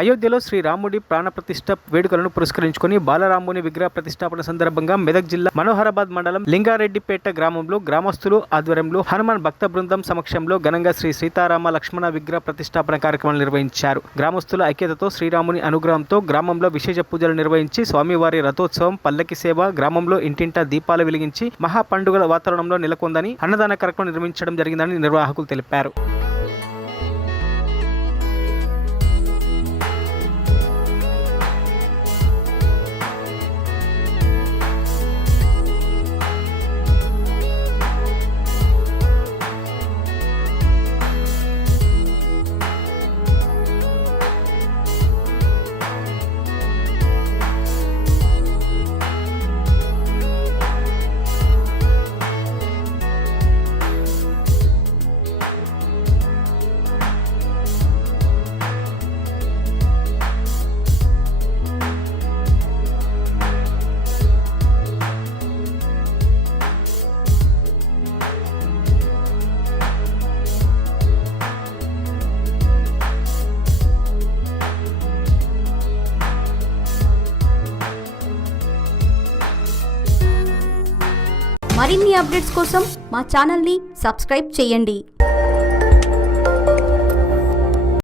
అయోధ్యలో శ్రీరాముడి ప్రాణప్రతిష్ఠ వేడుకలను పురస్కరించుకుని బాలరాముని విగ్రహ ప్రతిష్టాపన సందర్భంగా మెదక్ జిల్లా మనోహరాబాద్ మండలం లింగారెడ్డిపేట గ్రామంలో గ్రామస్తులు ఆధ్వర్యంలో హనుమాన్ భక్త బృందం సమక్షంలో ఘనంగా శ్రీ సీతారామ లక్ష్మణ విగ్రహ ప్రతిష్టాపన కార్యక్రమాలు నిర్వహించారు. గ్రామస్తుల ఐక్యతతో శ్రీరాముని అనుగ్రహంతో గ్రామంలో విశేష పూజలు నిర్వహించి స్వామివారి రథోత్సవం, పల్లకి సేవ, గ్రామంలో ఇంటింటా దీపాలు వెలిగించి మహా పండుగల వాతావరణంలో నెలకొందని అన్నదాన కార్యక్రమం నిర్వహించడం జరిగిందని నిర్వాహకులు తెలిపారు. మరిన్ని అప్డేట్స్ కోసం మా ఛానల్ని సబ్స్క్రైబ్ చేయండి.